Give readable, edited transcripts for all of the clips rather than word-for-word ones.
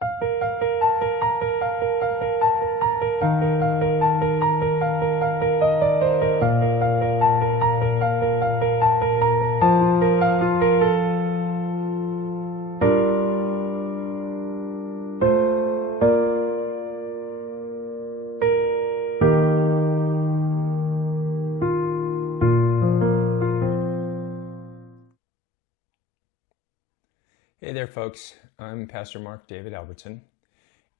Hey there, folks. I'm Pastor Mark David Albertson,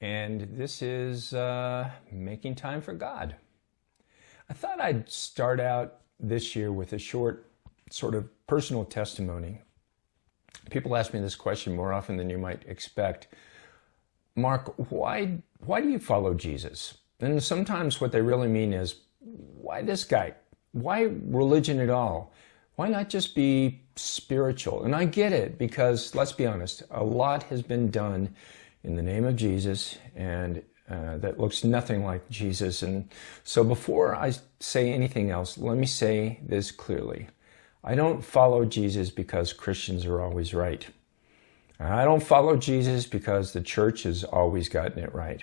and this is Making Time for God. I thought I'd start out this year with a short sort of personal testimony. People ask me this question more often than you might expect. Mark, why do you follow Jesus? And sometimes what they really mean is, why this guy? Why religion at all? Why not just be spiritual? And I get it, because let's be honest, a lot has been done in the name of Jesus, and that looks nothing like Jesus. And so before I say anything else, let me say this clearly. I don't follow Jesus because Christians are always right. I don't follow Jesus because the church has always gotten it right.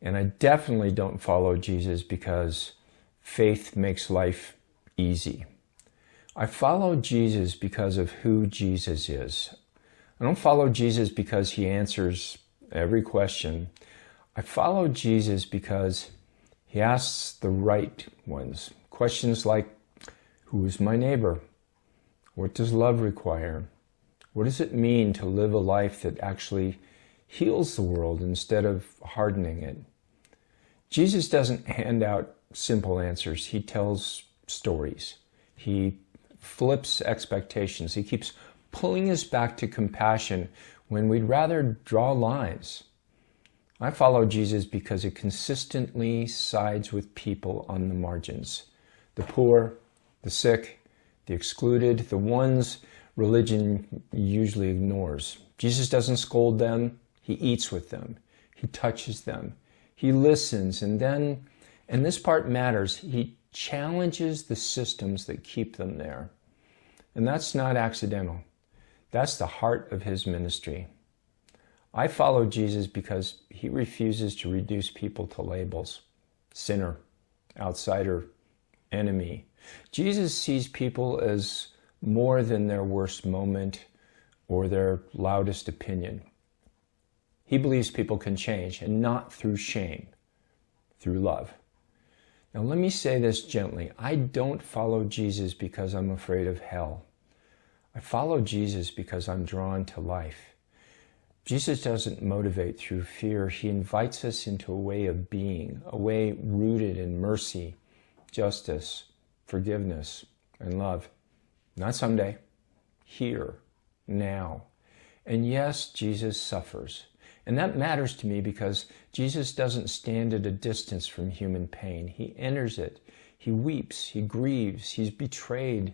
And I definitely don't follow Jesus because faith makes life easy. I follow Jesus because of who Jesus is. I don't follow Jesus because he answers every question. I follow Jesus because he asks the right ones. Questions like, who is my neighbor? What does love require? What does it mean to live a life that actually heals the world instead of hardening it? Jesus doesn't hand out simple answers. He tells stories. He flips expectations. He keeps pulling us back to compassion when we'd rather draw lines. I follow Jesus because it consistently sides with people on the margins. The poor, the sick, the excluded, the ones religion usually ignores. Jesus doesn't scold them. He eats with them. He touches them. He listens, and then, and this part matters, he challenges the systems that keep them there. And that's not accidental. That's the heart of his ministry. I follow Jesus because he refuses to reduce people to labels. Sinner, outsider, enemy. Jesus sees people as more than their worst moment or their loudest opinion. He believes people can change, and not through shame, through love. Now let me say this gently. I don't follow Jesus because I'm afraid of hell. I follow Jesus because I'm drawn to life. Jesus doesn't motivate through fear. He invites us into a way of being, a way rooted in mercy, justice, forgiveness, and love. Not someday, here, now. And yes, Jesus suffers. And that matters to me because Jesus doesn't stand at a distance from human pain. He enters it. He weeps. He grieves. He's betrayed.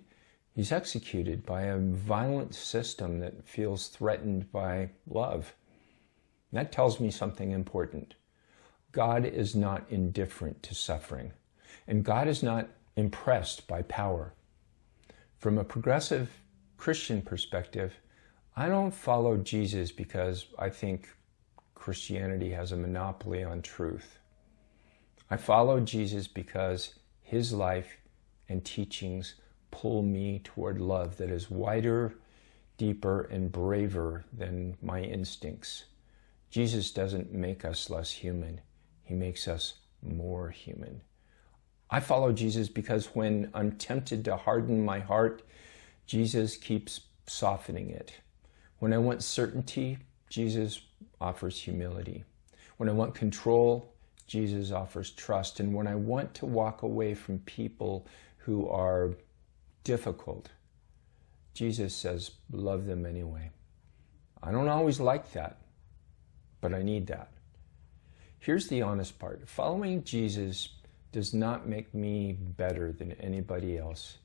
He's executed by a violent system that feels threatened by love. That tells me something important. God is not indifferent to suffering, and God is not impressed by power. From a progressive Christian perspective, I don't follow Jesus because I think Christianity has a monopoly on truth. I follow Jesus because his life and teachings pull me toward love that is wider, deeper, and braver than my instincts. Jesus doesn't make us less human. He makes us more human. I follow Jesus because when I'm tempted to harden my heart, Jesus keeps softening it. When I want certainty, Jesus offers humility. When I want control, Jesus offers trust. And when I want to walk away from people who are difficult, Jesus says, love them anyway. I don't always like that, but I need that. Here's the honest part. Following Jesus does not make me better than anybody else.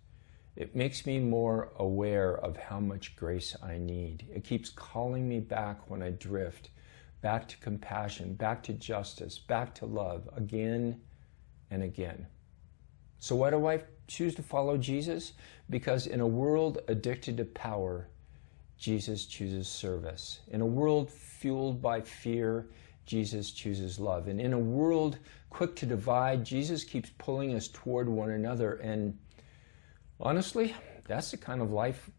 It makes me more aware of how much grace I need. It keeps calling me back when I drift, back to compassion, back to justice, back to love, again and again. So why do I choose to follow Jesus? Because in a world addicted to power, Jesus chooses service. In a world fueled by fear, Jesus chooses love. And in a world quick to divide, Jesus keeps pulling us toward one another. And honestly, that's the kind of life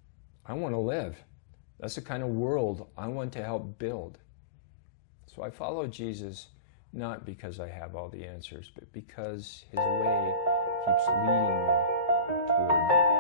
I want to live. That's the kind of world I want to help build. So I follow Jesus not because I have all the answers, but because his way keeps leading me toward